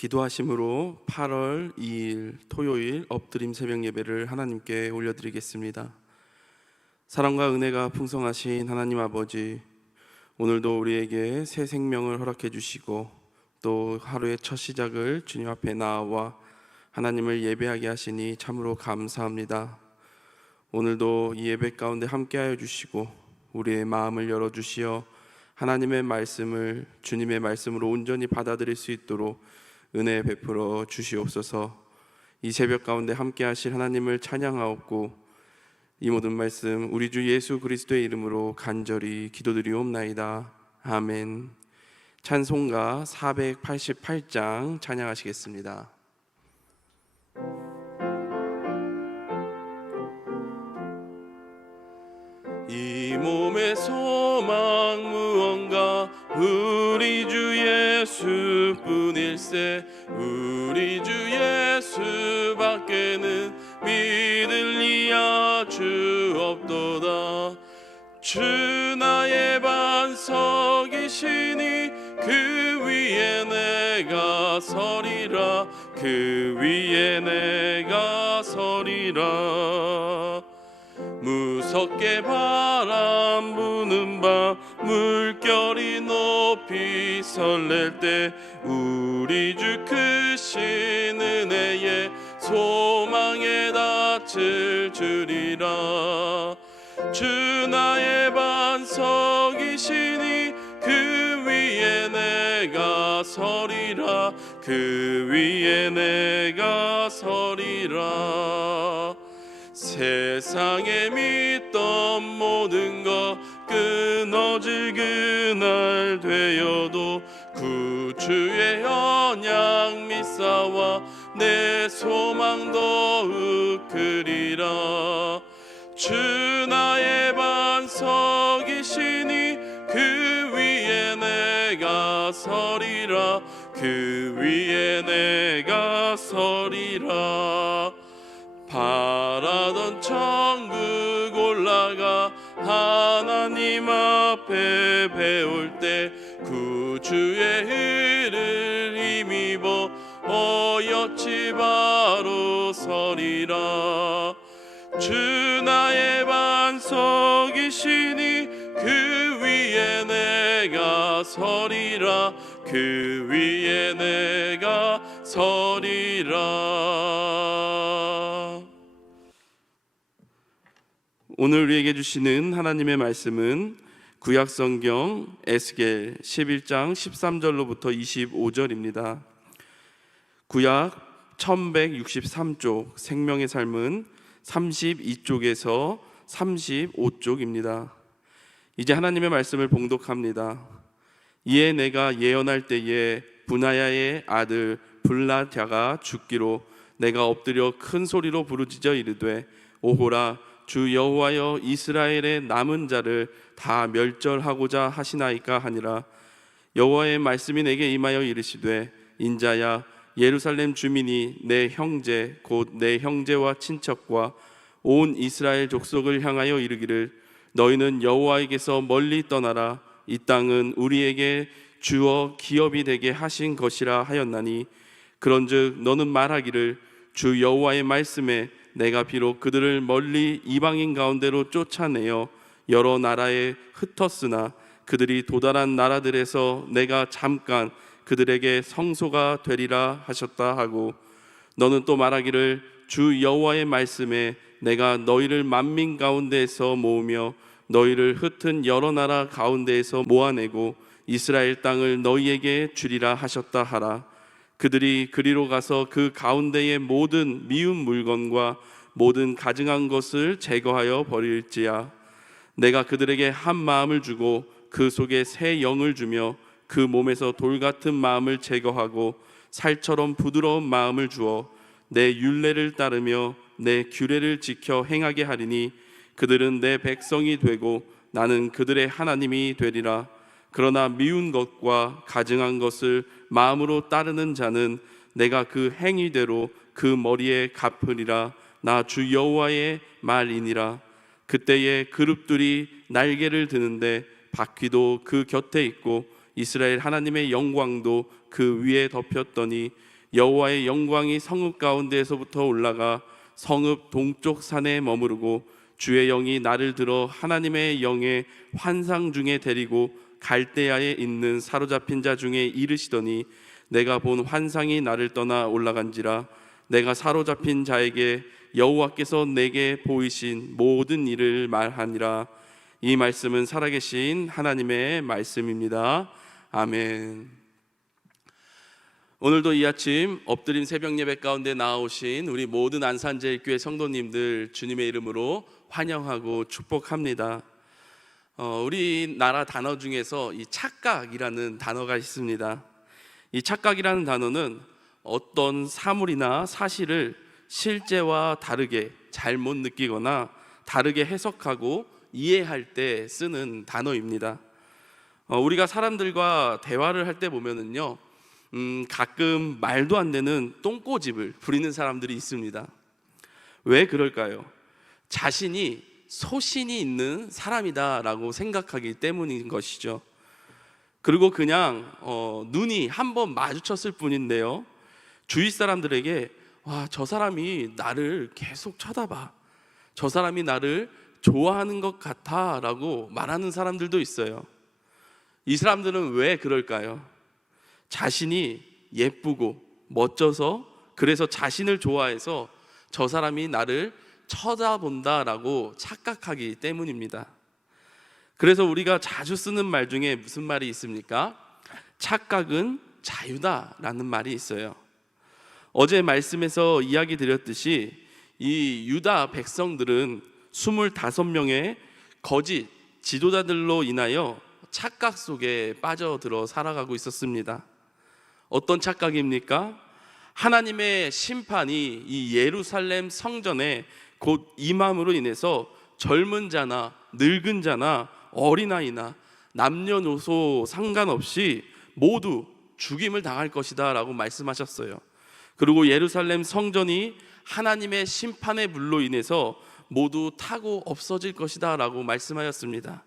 기도하심으로 8월 2일 토요일 엎드림 새벽 예배를 하나님께 올려드리겠습니다. 사랑과 은혜가 풍성하신 하나님 아버지, 오늘도 우리에게 새 생명을 허락해 주시고 또 하루의 첫 시작을 주님 앞에 나와 하나님을 예배하게 하시니 참으로 감사합니다. 오늘도 이 예배 가운데 함께하여 주시고 우리의 마음을 열어주시어 하나님의 말씀을 주님의 말씀으로 온전히 받아들일 수 있도록 은혜 베풀어 주시옵소서. 이 새벽 가운데 함께 하실 하나님을 찬양하옵고 이 모든 말씀 우리 주 예수 그리스도의 이름으로 간절히 기도드리옵나이다. 아멘. 찬송가 488장 찬양하시겠습니다. 이 몸의 소망 무언가 우리 주 예수뿐일세. 우리 주 예수밖에는 믿을 이야 주 없도다. 주 나의 반석이시니 그 위에 내가 서리라. 그 위에 내가 서리라. 무섭게 바람 부는 밤 물결이 높이 설렐 때 우리 주 크신 은혜에 소망에 닿을 줄이라. 주 나의 반석이시니 그 위에 내가 서리라. 그 위에 내가 서리라. 세상에 믿던 모든 것 끊어질 그날 되어도 구주의 언약 믿사와 내 소망 더욱 크리라. 주 나의 반석이시니 그 위에 내가 서리라. 그 위에 내가 서리라. 바라던 천국 올라가 하나님 앞에 배울 때 구주의 의를 힘입어 어여치 바로 서리라. 주 나의 반석이시니 그 위에 내가 서리라. 그 위에 내가 서리라. 오늘 우리에게 주시는 하나님의 말씀은 구약성경 에스겔 11장 13절로부터 25절입니다. 구약 1163쪽 생명의 삶은 32쪽에서 35쪽입니다. 이제 하나님의 말씀을 봉독합니다. 이에 내가 예언할 때에 분하야의 아들 블라랴가 죽기로 내가 엎드려 큰 소리로 부르짖어 이르되 오호라 주 여호와여 이스라엘의 남은 자를 다 멸절하고자 하시나이까 하니라. 여호와의 말씀이 내게 임하여 이르시되 인자야 예루살렘 주민이 내 형제 곧 내 형제와 친척과 온 이스라엘 족속을 향하여 이르기를 너희는 여호와에게서 멀리 떠나라. 이 땅은 우리에게 주어 기업이 되게 하신 것이라 하였나니 그런즉 너는 말하기를 주 여호와의 말씀에 내가 비록 그들을 멀리 이방인 가운데로 쫓아내어 여러 나라에 흩었으나 그들이 도달한 나라들에서 내가 잠깐 그들에게 성소가 되리라 하셨다 하고 너는 또 말하기를 주 여호와의 말씀에 내가 너희를 만민 가운데에서 모으며 너희를 흩은 여러 나라 가운데에서 모아내고 이스라엘 땅을 너희에게 주리라 하셨다 하라. 그들이 그리로 가서 그 가운데의 모든 미운 물건과 모든 가증한 것을 제거하여 버릴지야. 내가 그들에게 한 마음을 주고 그 속에 새 영을 주며 그 몸에서 돌 같은 마음을 제거하고 살처럼 부드러운 마음을 주어 내 율례를 따르며 내 규례를 지켜 행하게 하리니 그들은 내 백성이 되고 나는 그들의 하나님이 되리라. 그러나 미운 것과 가증한 것을 마음으로 따르는 자는 내가 그 행위대로 그 머리에 갚으리라. 나 주 여호와의 말이니라. 그때에 그룹들이 날개를 드는데 바퀴도 그 곁에 있고 이스라엘 하나님의 영광도 그 위에 덮였더니 여호와의 영광이 성읍 가운데에서부터 올라가 성읍 동쪽 산에 머무르고 주의 영이 나를 들어 하나님의 영의 환상 중에 데리고 갈대아에 있는 사로잡힌 자 중에 이르시더니 내가 본 환상이 나를 떠나 올라간지라 내가 사로잡힌 자에게 여호와께서 내게 보이신 모든 일을 말하니라. 이 말씀은 살아계신 하나님의 말씀입니다. 아멘. 오늘도 이 아침 엎드림 새벽 예배 가운데 나오신 우리 모든 안산제일교회 성도님들 주님의 이름으로 환영하고 축복합니다. 우리나라 단어 중에서 이 착각이라는 단어가 있습니다. 이 착각이라는 단어는 어떤 사물이나 사실을 실제와 다르게 잘못 느끼거나 다르게 해석하고 이해할 때 쓰는 단어입니다. 우리가 사람들과 대화를 할 때 보면은요, 가끔 말도 안 되는 똥꼬집을 부리는 사람들이 있습니다. 왜 그럴까요? 자신이 소신이 있는 사람이다라고 생각하기 때문인 것이죠. 그리고 그냥 눈이 한번 마주쳤을 뿐인데요, 주위 사람들에게 와, 저 사람이 나를 계속 쳐다봐, 저 사람이 나를 좋아하는 것 같아 라고 말하는 사람들도 있어요. 이 사람들은 왜 그럴까요? 자신이 예쁘고 멋져서, 그래서 자신을 좋아해서 저 사람이 나를 쳐다본다라고 착각하기 때문입니다. 그래서 우리가 자주 쓰는 말 중에 무슨 말이 있습니까? 착각은 자유다라는 말이 있어요. 어제 말씀에서 이야기 드렸듯이 이 유다 백성들은 25명의 거짓 지도자들로 인하여 착각 속에 빠져들어 살아가고 있었습니다. 어떤 착각입니까? 하나님의 심판이 이 예루살렘 성전에 곧 임함으로 인해서 젊은 자나 늙은 자나 어린아이나 남녀노소 상관없이 모두 죽임을 당할 것이다 라고 말씀하셨어요. 그리고 예루살렘 성전이 하나님의 심판의 불로 인해서 모두 타고 없어질 것이다 라고 말씀하였습니다.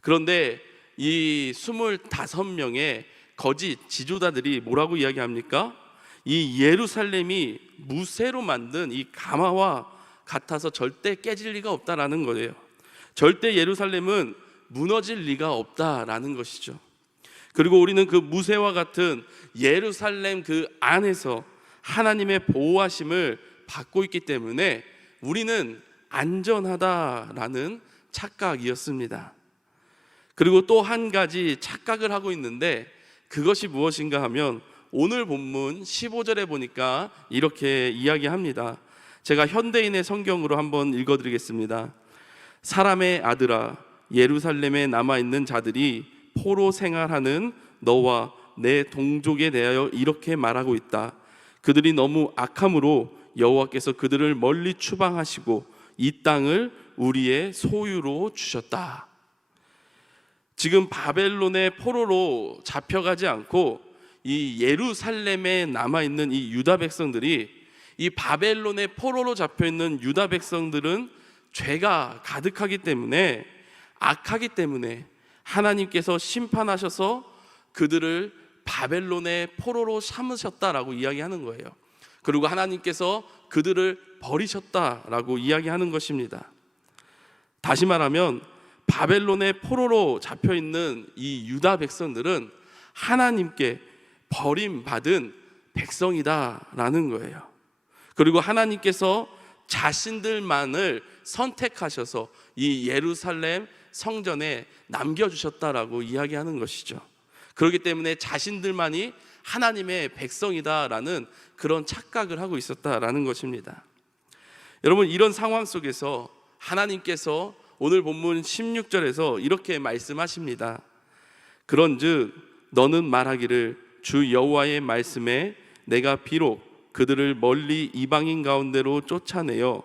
그런데 이 25명의 거짓 지도자들이 뭐라고 이야기합니까? 이 예루살렘이 무쇠로 만든 이 가마와 같아서 절대 깨질 리가 없다라는 거예요. 절대 예루살렘은 무너질 리가 없다라는 것이죠. 그리고 우리는 그 무쇠와 같은 예루살렘 그 안에서 하나님의 보호하심을 받고 있기 때문에 우리는 안전하다라는 착각이었습니다. 그리고 또 한 가지 착각을 하고 있는데 그것이 무엇인가 하면 오늘 본문 15절에 보니까 이렇게 이야기합니다. 제가 현대인의 성경으로 한번 읽어드리겠습니다. 사람의 아들아, 예루살렘에 남아있는 자들이 포로 생활하는 너와 내 동족에 대하여 이렇게 말하고 있다. 그들이 너무 악함으로 여호와께서 그들을 멀리 추방하시고 이 땅을 우리의 소유로 주셨다. 지금 바벨론의 포로로 잡혀가지 않고 이 예루살렘에 남아있는 이 유다 백성들이, 이 바벨론의 포로로 잡혀있는 유다 백성들은 죄가 가득하기 때문에, 악하기 때문에 하나님께서 심판하셔서 그들을 바벨론의 포로로 삼으셨다라고 이야기하는 거예요. 그리고 하나님께서 그들을 버리셨다라고 이야기하는 것입니다. 다시 말하면 바벨론의 포로로 잡혀있는 이 유다 백성들은 하나님께 버림받은 백성이다라는 거예요. 그리고 하나님께서 자신들만을 선택하셔서 이 예루살렘 성전에 남겨주셨다라고 이야기하는 것이죠. 그렇기 때문에 자신들만이 하나님의 백성이다라는 그런 착각을 하고 있었다라는 것입니다. 여러분, 이런 상황 속에서 하나님께서 오늘 본문 16절에서 이렇게 말씀하십니다. 그런즉 너는 말하기를 주 여호와의 말씀에 내가 비록 그들을 멀리 이방인 가운데로 쫓아내어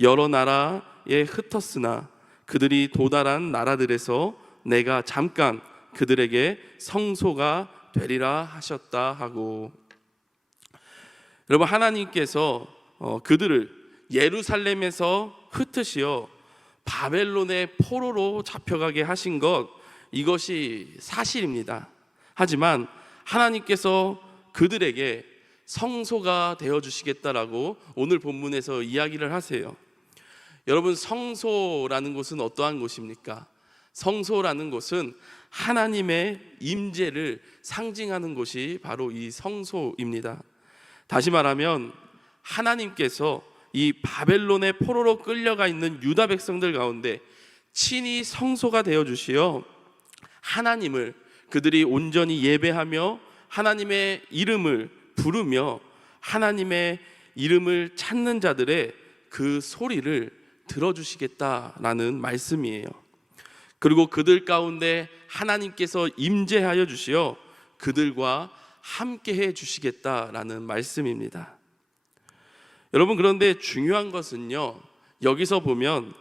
여러 나라에 흩었으나 그들이 도달한 나라들에서 내가 잠깐 그들에게 성소가 되리라 하셨다 하고, 여러분, 하나님께서 그들을 예루살렘에서 흩으시어 바벨론의 포로로 잡혀가게 하신 것, 이것이 사실입니다. 하지만 하나님께서 그들에게 성소가 되어 주시겠다라고 오늘 본문에서 이야기를 하세요. 여러분, 성소라는 곳은 어떠한 곳입니까? 성소라는 곳은 하나님의 임재를 상징하는 곳이 바로 이 성소입니다. 다시 말하면 하나님께서 이 바벨론의 포로로 끌려가 있는 유다 백성들 가운데 친히 성소가 되어 주시어 하나님을 그들이 온전히 예배하며 하나님의 이름을 부르며 하나님의 이름을 찾는 자들의 그 소리를 들어주시겠다라는 말씀이에요. 그리고 그들 가운데 하나님께서 임재하여 주시어 그들과 함께해 주시겠다라는 말씀입니다. 여러분, 그런데 중요한 것은요, 여기서 보면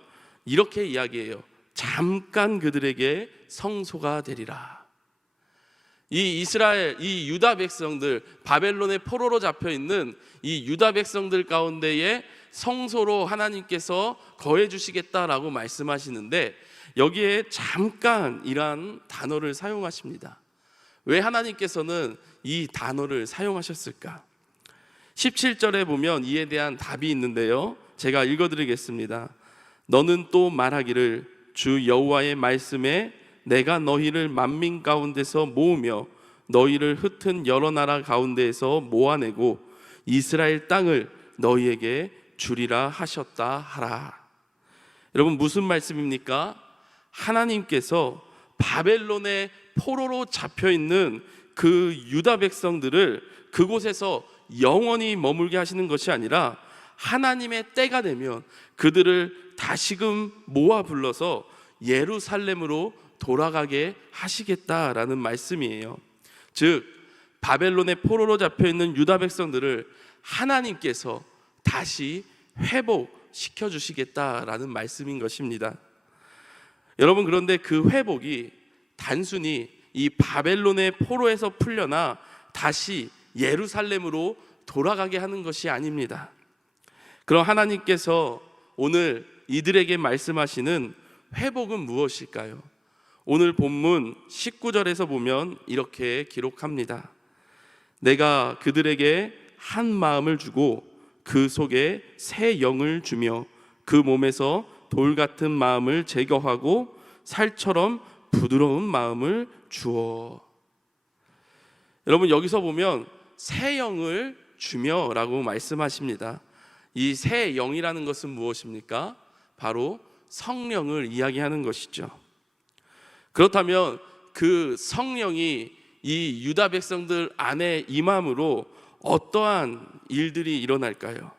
이렇게 이야기해요. 잠깐 그들에게 성소가 되리라. 이 이스라엘, 이 유다 백성들, 바벨론의 포로로 잡혀 있는 이 유다 백성들 가운데에 성소로 하나님께서 거해 주시겠다라고 말씀하시는데 여기에 잠깐이란 단어를 사용하십니다. 왜 하나님께서는 이 단어를 사용하셨을까? 17절에 보면 이에 대한 답이 있는데요, 제가 읽어드리겠습니다. 너는 또 말하기를 주 여호와의 말씀에 내가 너희를 만민 가운데서 모으며 너희를 흩은 여러 나라 가운데에서 모아내고 이스라엘 땅을 너희에게 주리라 하셨다 하라. 여러분, 무슨 말씀입니까? 하나님께서 바벨론의 포로로 잡혀있는 그 유다 백성들을 그곳에서 영원히 머물게 하시는 것이 아니라 하나님의 때가 되면 그들을 다시금 모아 불러서 예루살렘으로 돌아가게 하시겠다라는 말씀이에요. 즉 바벨론의 포로로 잡혀있는 유다 백성들을 하나님께서 다시 회복시켜 주시겠다라는 말씀인 것입니다. 여러분, 그런데 그 회복이 단순히 이 바벨론의 포로에서 풀려나 다시 예루살렘으로 돌아가게 하는 것이 아닙니다. 그럼 하나님께서 오늘 이들에게 말씀하시는 회복은 무엇일까요? 오늘 본문 19절에서 보면 이렇게 기록합니다. 내가 그들에게 한 마음을 주고 그 속에 새 영을 주며 그 몸에서 돌 같은 마음을 제거하고 살처럼 부드러운 마음을 주어. 여러분, 여기서 보면 새 영을 주며 라고 말씀하십니다. 이 새 영이라는 것은 무엇입니까? 바로 성령을 이야기하는 것이죠. 그렇다면 그 성령이 이 유다 백성들 안에 임함으로 어떠한 일들이 일어날까요?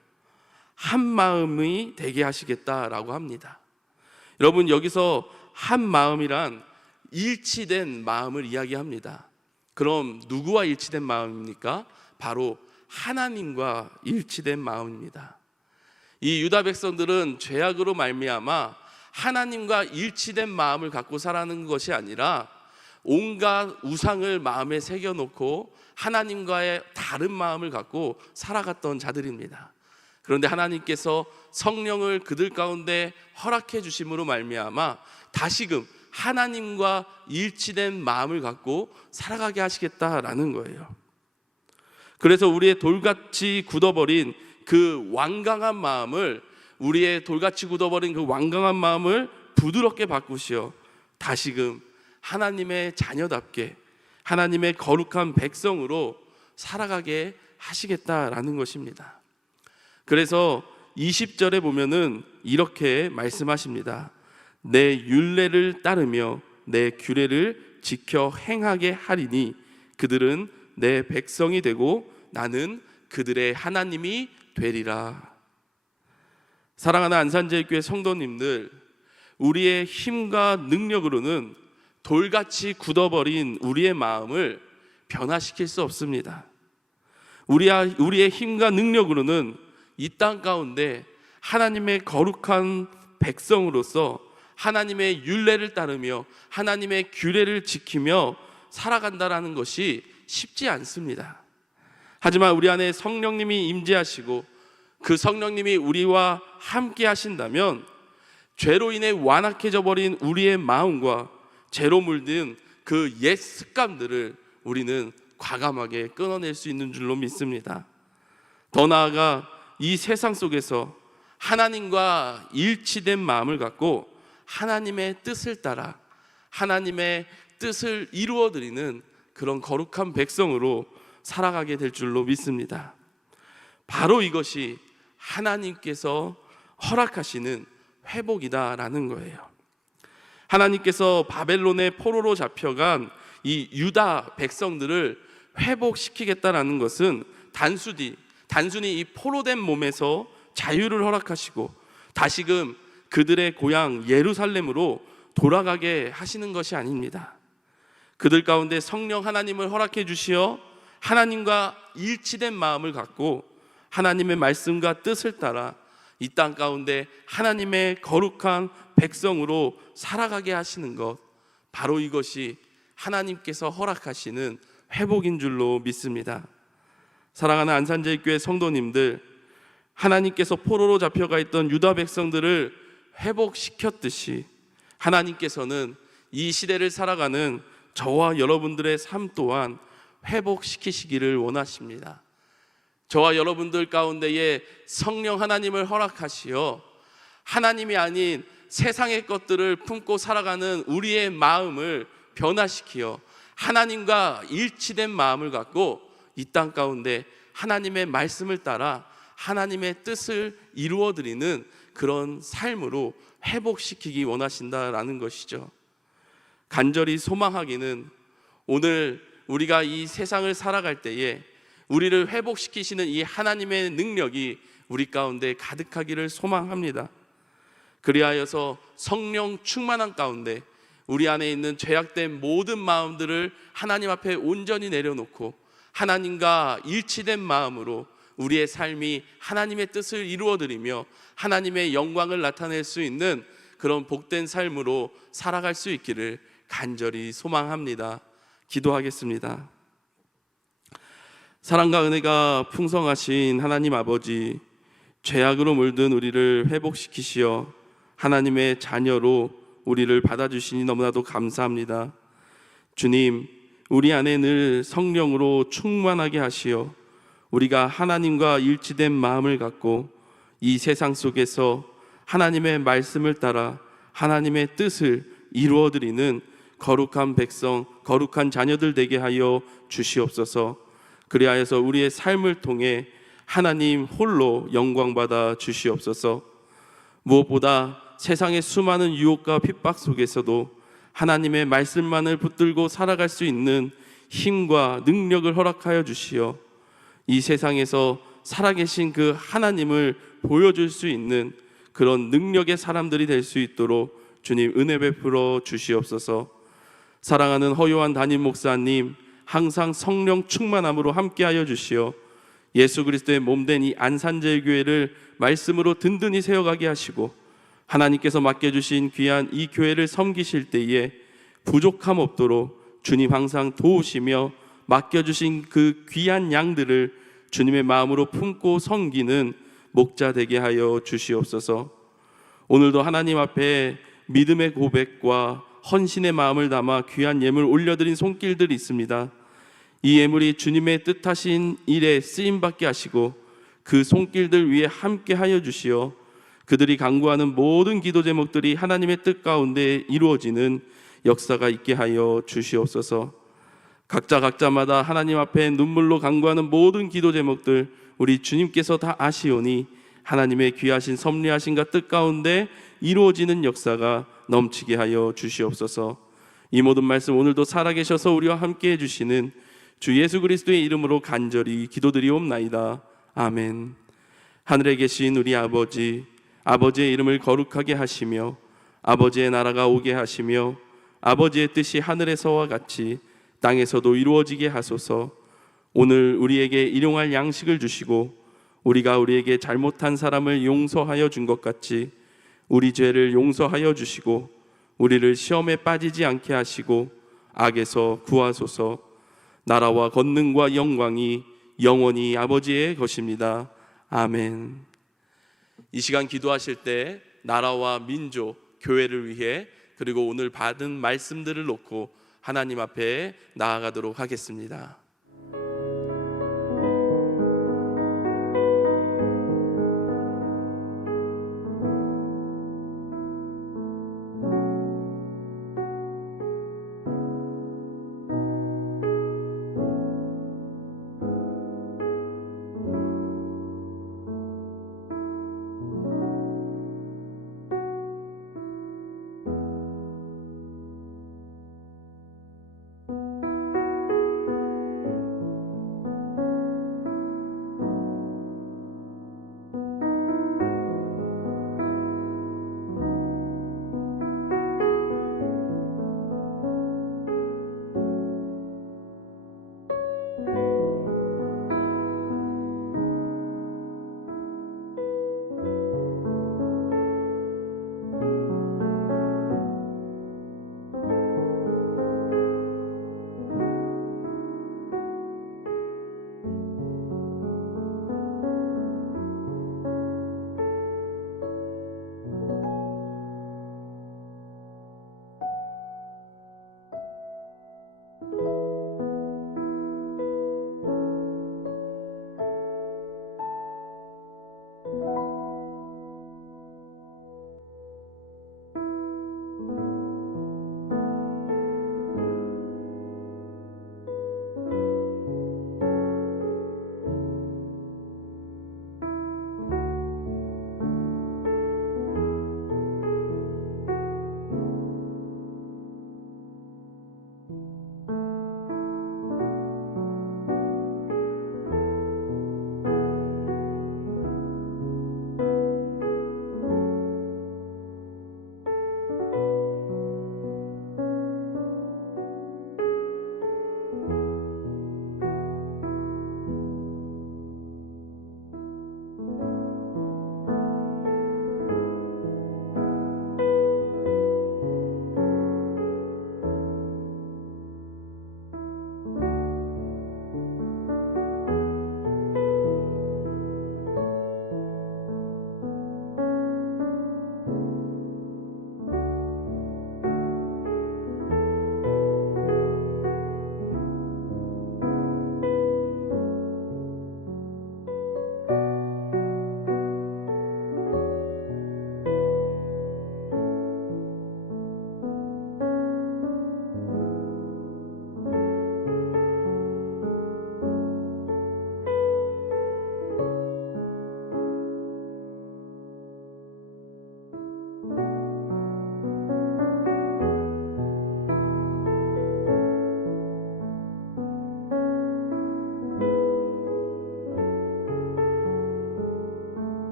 한 마음이 되게 하시겠다라고 합니다. 여러분, 여기서 한 마음이란 일치된 마음을 이야기합니다. 그럼 누구와 일치된 마음입니까? 바로 하나님과 일치된 마음입니다. 이 유다 백성들은 죄악으로 말미암아 하나님과 일치된 마음을 갖고 살아가는 것이 아니라 온갖 우상을 마음에 새겨놓고 하나님과의 다른 마음을 갖고 살아갔던 자들입니다. 그런데 하나님께서 성령을 그들 가운데 허락해 주심으로 말미암아 다시금 하나님과 일치된 마음을 갖고 살아가게 하시겠다라는 거예요. 그래서 우리의 돌같이 굳어버린 그 완강한 마음을, 우리의 돌같이 굳어버린 그 완강한 마음을 부드럽게 바꾸시어 다시금 하나님의 자녀답게 하나님의 거룩한 백성으로 살아가게 하시겠다라는 것입니다. 그래서 20절에 보면은 이렇게 말씀하십니다. 내 율례를 따르며 내 규례를 지켜 행하게 하리니 그들은 내 백성이 되고 나는 그들의 하나님이 되리라. 사랑하는 안산제일교회 성도님들, 우리의 힘과 능력으로는 돌같이 굳어버린 우리의 마음을 변화시킬 수 없습니다. 우리의 힘과 능력으로는 이 땅 가운데 하나님의 거룩한 백성으로서 하나님의 율례를 따르며 하나님의 규례를 지키며 살아간다라는 것이 쉽지 않습니다. 하지만 우리 안에 성령님이 임재하시고 그 성령님이 우리와 함께 하신다면 죄로 인해 완악해져 버린 우리의 마음과 죄로 물든 그 옛 습관들을 우리는 과감하게 끊어낼 수 있는 줄로 믿습니다. 더 나아가 이 세상 속에서 하나님과 일치된 마음을 갖고 하나님의 뜻을 따라 하나님의 뜻을 이루어드리는 그런 거룩한 백성으로 살아가게 될 줄로 믿습니다. 바로 이것이 하나님께서 허락하시는 회복이다라는 거예요. 하나님께서 바벨론의 포로로 잡혀간 이 유다 백성들을 회복시키겠다라는 것은 단순히 이 포로된 몸에서 자유를 허락하시고 다시금 그들의 고향 예루살렘으로 돌아가게 하시는 것이 아닙니다. 그들 가운데 성령 하나님을 허락해 주시어 하나님과 일치된 마음을 갖고 하나님의 말씀과 뜻을 따라 이 땅 가운데 하나님의 거룩한 백성으로 살아가게 하시는 것, 바로 이것이 하나님께서 허락하시는 회복인 줄로 믿습니다. 사랑하는 안산제일교회 성도님들, 하나님께서 포로로 잡혀가 있던 유다 백성들을 회복시켰듯이 하나님께서는 이 시대를 살아가는 저와 여러분들의 삶 또한 회복시키시기를 원하십니다. 저와 여러분들 가운데에 성령 하나님을 허락하시어 하나님이 아닌 세상의 것들을 품고 살아가는 우리의 마음을 변화시키어 하나님과 일치된 마음을 갖고 이 땅 가운데 하나님의 말씀을 따라 하나님의 뜻을 이루어드리는 그런 삶으로 회복시키기 원하신다라는 것이죠. 간절히 소망하기는 오늘 우리가 이 세상을 살아갈 때에 우리를 회복시키시는 이 하나님의 능력이 우리 가운데 가득하기를 소망합니다. 그리하여서 성령 충만한 가운데 우리 안에 있는 죄악된 모든 마음들을 하나님 앞에 온전히 내려놓고 하나님과 일치된 마음으로 우리의 삶이 하나님의 뜻을 이루어드리며 하나님의 영광을 나타낼 수 있는 그런 복된 삶으로 살아갈 수 있기를 간절히 소망합니다. 기도하겠습니다. 사랑과 은혜가 풍성하신 하나님 아버지, 죄악으로 물든 우리를 회복시키시어 하나님의 자녀로 우리를 받아주시니 너무나도 감사합니다. 주님, 우리 안에 늘 성령으로 충만하게 하시어 우리가 하나님과 일치된 마음을 갖고 이 세상 속에서 하나님의 말씀을 따라 하나님의 뜻을 이루어드리는 거룩한 백성, 거룩한 자녀들 되게 하여 주시옵소서. 그리하여서 우리의 삶을 통해 하나님 홀로 영광받아 주시옵소서. 무엇보다 세상의 수많은 유혹과 핍박 속에서도 하나님의 말씀만을 붙들고 살아갈 수 있는 힘과 능력을 허락하여 주시어 이 세상에서 살아계신 그 하나님을 보여줄 수 있는 그런 능력의 사람들이 될 수 있도록 주님 은혜 베풀어 주시옵소서. 사랑하는 허요한 담임 목사님, 항상 성령 충만함으로 함께하여 주시어 예수 그리스도의 몸된 이 안산제일교회를 말씀으로 든든히 세워가게 하시고 하나님께서 맡겨주신 귀한 이 교회를 섬기실 때에 부족함 없도록 주님 항상 도우시며 맡겨주신 그 귀한 양들을 주님의 마음으로 품고 섬기는 목자 되게 하여 주시옵소서. 오늘도 하나님 앞에 믿음의 고백과 헌신의 마음을 담아 귀한 예물 올려드린 손길들이 있습니다. 이 예물이 주님의 뜻하신 일에 쓰임받게 하시고 그 손길들 위에 함께 하여 주시어 그들이 간구하는 모든 기도 제목들이 하나님의 뜻 가운데 이루어지는 역사가 있게 하여 주시옵소서. 각자마다 하나님 앞에 눈물로 간구하는 모든 기도 제목들 우리 주님께서 다 아시오니 하나님의 귀하신 섭리하신가 뜻 가운데 이루어지는 역사가 넘치게 하여 주시옵소서. 이 모든 말씀 오늘도 살아계셔서 우리와 함께 해주시는 주 예수 그리스도의 이름으로 간절히 기도드리옵나이다. 아멘. 하늘에 계신 우리 아버지, 아버지의 이름을 거룩하게 하시며 아버지의 나라가 오게 하시며 아버지의 뜻이 하늘에서와 같이 땅에서도 이루어지게 하소서. 오늘 우리에게 일용할 양식을 주시고 우리가 우리에게 잘못한 사람을 용서하여 준 것 같이 우리 죄를 용서하여 주시고 우리를 시험에 빠지지 않게 하시고 악에서 구하소서. 나라와 권능과 영광이 영원히 아버지의 것입니다. 아멘. 이 시간 기도하실 때 나라와 민족, 교회를 위해 그리고 오늘 받은 말씀들을 놓고 하나님 앞에 나아가도록 하겠습니다.